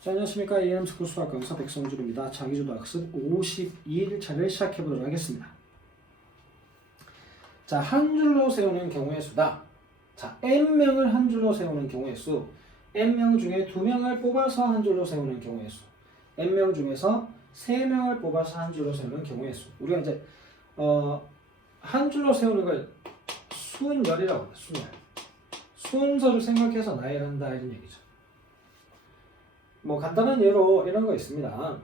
자, 안녕하십니까. 이엠스쿨 수학 강사 백성준입니다. 자기주도 학습 52일차를 시작해 보도록 하겠습니다. 자, 한 줄로 세우는 경우의 수다. 자, n명을 한 줄로 세우는 경우의 수. n명 중에 2명을 뽑아서 한 줄로 세우는 경우의 수. n명 중에서 3명을 뽑아서 한 줄로 세우는 경우의 수. 우리가 이제 한 줄로 세우는 걸 순열이라고 해요. 순열. 순서를 생각해서 나열한다 이런 얘기죠. 뭐 간단한 예로 이런 거 있습니다.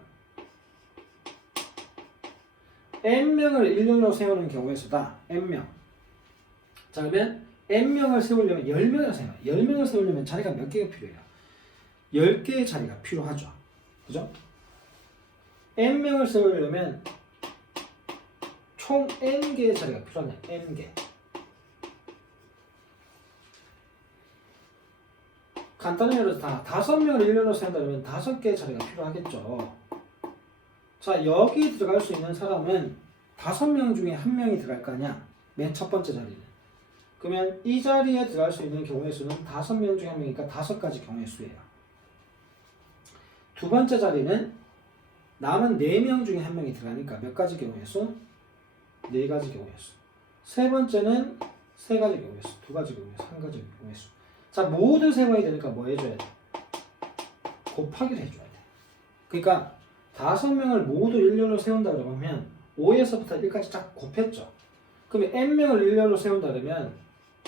n명을 일렬로 세우는 경우의 수다. n명. 자, 그러면 n명을 세우려면 10명을 세워요. 10명을 세우려면 자리가 몇 개가 필요해요? 10개의 자리가 필요하죠. 그죠? n명을 세우려면 총 n개의 자리가 필요하네. n개. 간단히 예로 5명을 일렬로 세운다면 5개의 자리가 필요하겠죠. 자, 여기 들어갈 수 있는 사람은 5명 중에 1명이 들어갈 거 아니야? 맨 첫 번째 자리는. 그러면 이 자리에 들어갈 수 있는 경우의 수는 5명 중에 1명이니까 5가지 경우의 수예요. 두 번째 자리는 남은 4명 중에 1명이 들어가니까 몇 가지 경우의 수? 4가지 경우의 수. 세 번째는 3가지 경우의 수, 2가지 경우의 수, 1가지 경우의 수. 자, 모두 세워야 되니까 뭐 해줘야 돼? 곱하기를 해줘야 돼. 그러니까 5명을 모두 일렬로 세운다 그러면 5에서부터 1까지 쫙 곱했죠. 그러면 n명을 일렬로 세운다 그러면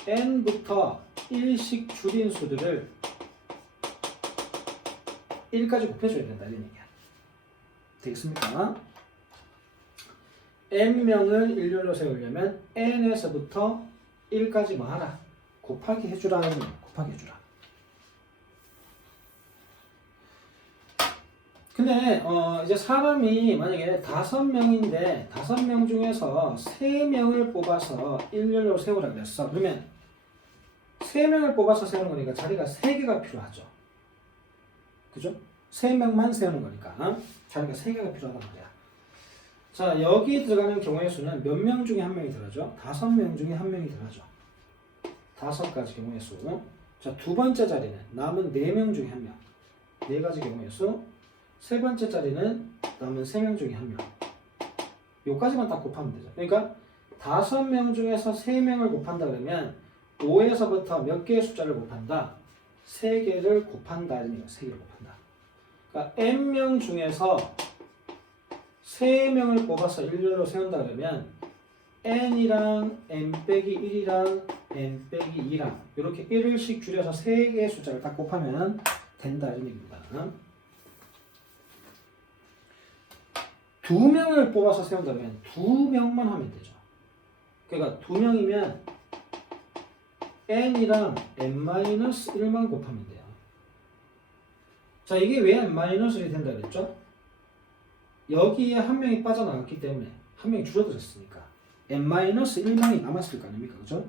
n부터 1씩 줄인 수들을 1까지 곱해줘야 된다 이런 얘기야. 되겠습니까? n명을 일렬로 세우려면 n에서부터 1까지 뭐 하라? 곱하기 해주라 하는 거예요. 곱하기 해주라. 근데 이제 사람이 만약에 5명인데 5명 중에서 3명을 뽑아서 일렬로 세우라 그랬어. 그러면 3명을 뽑아서 세우는 거니까 자리가 3개가 필요하죠. 그죠? 3명만 세우는 거니까 자리가 3개가 필요하단 말이야. 자, 여기 들어가는 경우의 수는 몇 명 중에 1명이 들어가죠? 5명 중에 1명이 들어가죠. 5가지 경우의 수. 자, 두 번째 자리는 남은 4명 중에 1명. 4가지 경우의 수. 세 번째 자리는 남은 3명 중에 1명. 요까지만 딱 곱하면 되죠. 그러니까 5명 중에서 3명을 곱한다 그러면 5에서부터 몇 개의 숫자를 곱한다? 3개를 곱한다. 이런 얘기예요. 3개를 곱한다. 그러니까 n명 중에서 3명을 뽑아서 일렬로 세운다 그러면 n이랑 n-1이랑 n-2랑 이렇게 1씩 줄여서 3개의 숫자를 딱 곱하면 된다 이런 얘기입니다. 2명을 뽑아서 세운다면 2명만 하면 되죠. 그러니까 2명이면 n이랑 n-1만 곱하면 돼요. 자, 이게 왜 n-1이 된다 그랬죠? 여기에 한 명이 빠져나갔기 때문에 한 명이 줄어들었으니까 n-1명이 남았을 거 아닙니까? 그죠?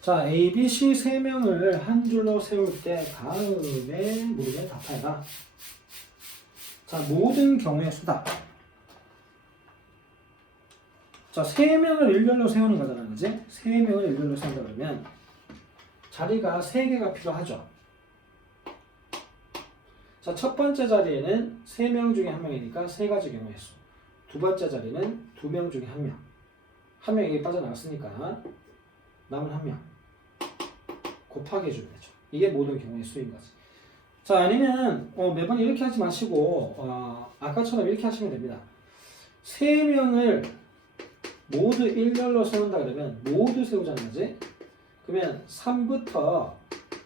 자, A, B, C 3명을 한 줄로 세울 때 다음에 물음에 답하여라. 자, 모든 경우의 수다. 자, 3명을 일렬로 세우는 거잖아. 그지? 3명을 일렬로 세운다 그러면 자리가 3개가 필요하죠. 자, 첫 번째 자리에는 3명 중에 1명이니까 3가지 경우의 수. 두 번째 자리는 2명 중에 1명. 한 명이 빠져나갔으니까 남은 1명. 곱하기 해주면 되죠. 이게 모든 경우의 수인 거지. 자, 아니면 매번 이렇게 하지 마시고 아까처럼 이렇게 하시면 됩니다. 3명을 모두 일렬로 세운다 그러면 모두 세우자는 거지. 그러면 3부터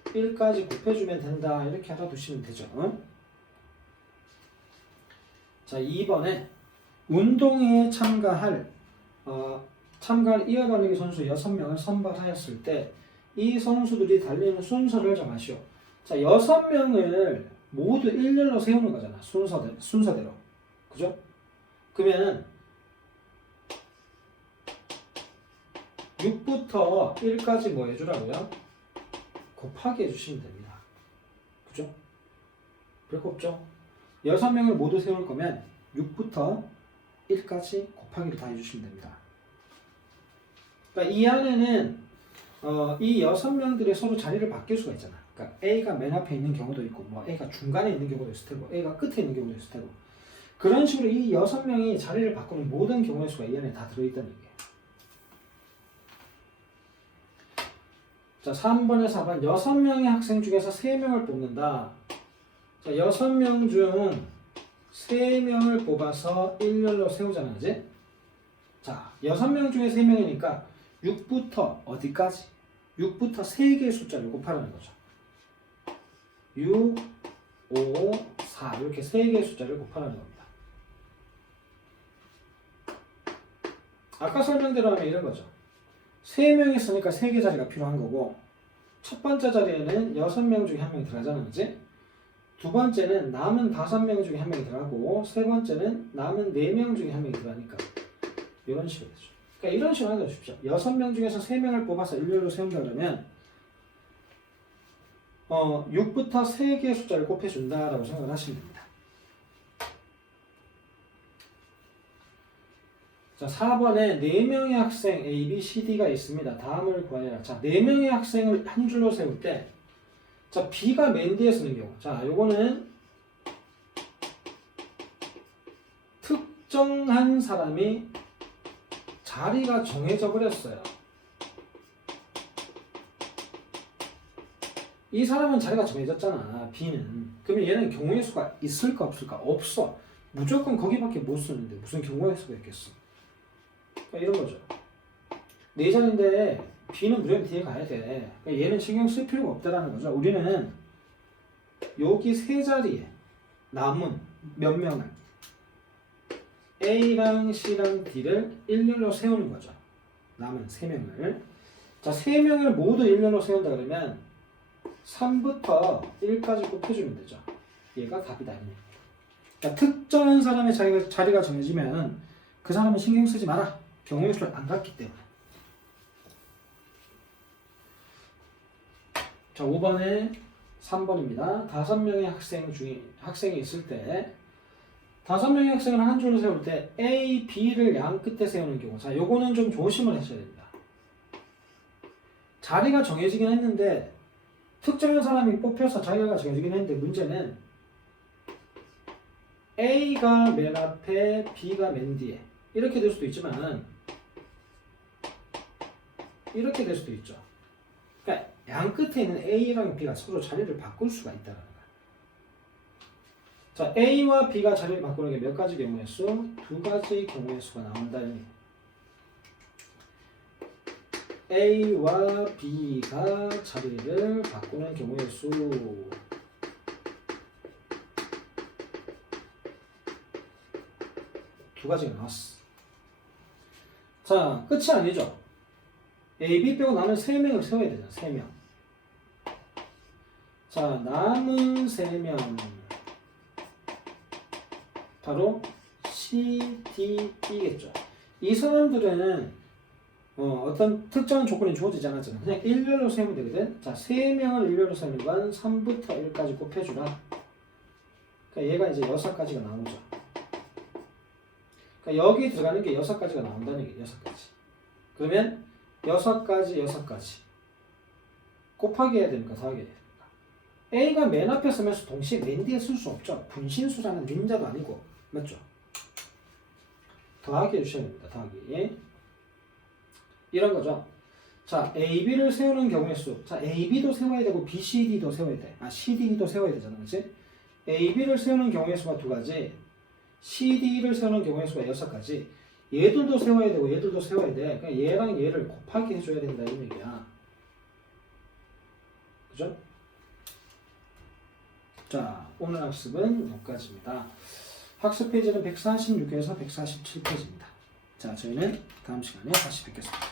1까지 곱해주면 된다. 이렇게 알아두시면 되죠. 자, 2번에 운동회에 참가할 이어달리기 선수 6명을 선발하였을 때 이 선수들이 달리는 순서를 정하시오. 자, 6명을 모두 일렬로 세우는 거잖아. 순서대로. 그죠? 그러면 6부터 1까지 뭐 해주라고요? 곱하기 해주시면 됩니다. 그죠? 별거 없죠? 6명을 모두 세울 거면 6부터 1까지 곱하기를 다 해주시면 됩니다. 그러니까 이 안에는 이 6명들이 서로 자리를 바뀔 수가 있잖아. 그러니까 A가 맨 앞에 있는 경우도 있고, 뭐 A가 중간에 있는 경우도 있을 테고, A가 끝에 있는 경우도 있을 테고, 그런 식으로 이 6명이 자리를 바꾸는 모든 경우의 수가 이 안에 다 들어있다는 얘기예요. 자, 3번에 4번 6명의 학생 중에서 3명을 뽑는다. 자, 6명 중 3명을 뽑아서 일렬로 세우자는 거지? 자, 6명 중에 3명이니까 6부터 어디까지? 6부터 3개의 숫자를 곱하라는 거죠. 6, 5, 4 이렇게 3개의 숫자를 곱하라는 겁니다. 아까 설명대로 하면 이런 거죠. 3명이 있으니까 3개 자리가 필요한 거고, 첫 번째 자리에는 6명 중에 1명이 들어가자는 거지. 두 번째는 남은 5명 중에 1명이 들어가고, 세 번째는 남은 4명 중에 1명이 들어가니까 이런 식으로 되죠. 그러니까 이런 식으로 하는 거 쉽죠. 6명 중에서 3명을 뽑아서 일렬로 세운다 그러면 6부터 3개의 숫자를 곱해준다라고 생각을 하시면 됩니다. 자, 4번에 4명의 학생 A, B, C, D가 있습니다. 다음을 구하여라. 자, 4명의 학생을 한 줄로 세울 때, 자, B가 맨 뒤에 쓰는 경우. 자, 요거는 특정한 사람이 자리가 정해져 버렸어요. 이 사람은 자리가 정해졌잖아. B는. 그러면 얘는 경우의 수가 있을까 없을까? 없어. 무조건 거기밖에 못 쓰는데 무슨 경우의 수가 있겠어. 그러니까 이런 거죠. 네 자리인데 B는 무조건 뒤에 가야 돼. 그러니까 얘는 신경 쓸 필요가 없다라는 거죠. 우리는 여기 세 자리에 남은 몇 명을 A랑 C랑 D를 일렬로 세우는 거죠. 남은 3명을. 자, 3명을 모두 일렬로 세운다 그러면 3부터 1까지 곱해주면 되죠. 얘가 답이다. 그러니까 특정한 사람의 자리가 정해지면 그 사람은 신경 쓰지 마라. 경우의 수를 안 갖기 때문에. 자, 5번에 3번입니다. 5명의 학생이 있을 때 5명의 학생을 한 줄로 세울 때 A, B를 양 끝에 세우는 경우. 자, 요거는 좀 조심을 하셔야 됩니다. 자리가 정해지긴 했는데 특정한 사람이 뽑혀서 자리가 정해지긴 했는데 문제는 A가 맨 앞에 B가 맨 뒤에 이렇게 될 수도 있지만 이렇게 될 수도 있죠. 그러니까 양 끝에 있는 A랑 B가 서로 자리를 바꿀 수가 있다는 거예요. 자, A와 B가 자리를 바꾸는 게 몇 가지 경우의 수? 2가지 경우의 수가 나온다니. A와 B가 자리를 바꾸는 경우의 수. 두 가지가 나왔어. 자, 끝이 아니죠. A, B 빼고 남은 3명을 세워야 되잖아. 3명. 자, 남은 3명. 바로 C, D, E겠죠. 이 사람들은 어떤 특정한 조건이 주어지지 않았잖아. 그냥 일렬로 세우면 되거든. 자, 3명을 일렬로 세우는 건 3부터 1까지 곱해주라. 그러니까 얘가 이제 6가지가 나오죠. 그러니까 여기 들어가는 게 6가지가 나온다는 얘기예요. 6가지. 그러면 6가지 곱하기 해야 되니까 더하기 해야 되니까. A가 맨 앞에 쓰면서 동시에 맨 뒤에 쓸 수 없죠. 분신수라는 닌자도 아니고. 맞죠? 더하기 해주셔야 됩니다. 더하기. 이런 거죠. 자, A, B를 세우는 경우의 수. 자, A, B도 세워야 되고 B, C, D도 세워야 돼. C, D도 세워야 되잖아. 그치? A, B를 세우는 경우의 수가 2가지. C, D를 세우는 경우의 수가 6가지. 얘들도 세워야 되고 얘들도 세워야 돼. 그러니까 얘랑 얘를 곱하기 해줘야 된다 이 얘기야. 그죠? 자, 오늘 학습은 여기까지입니다. 학습 페이지는 146에서 147페이지입니다. 자, 저희는 다음 시간에 다시 뵙겠습니다.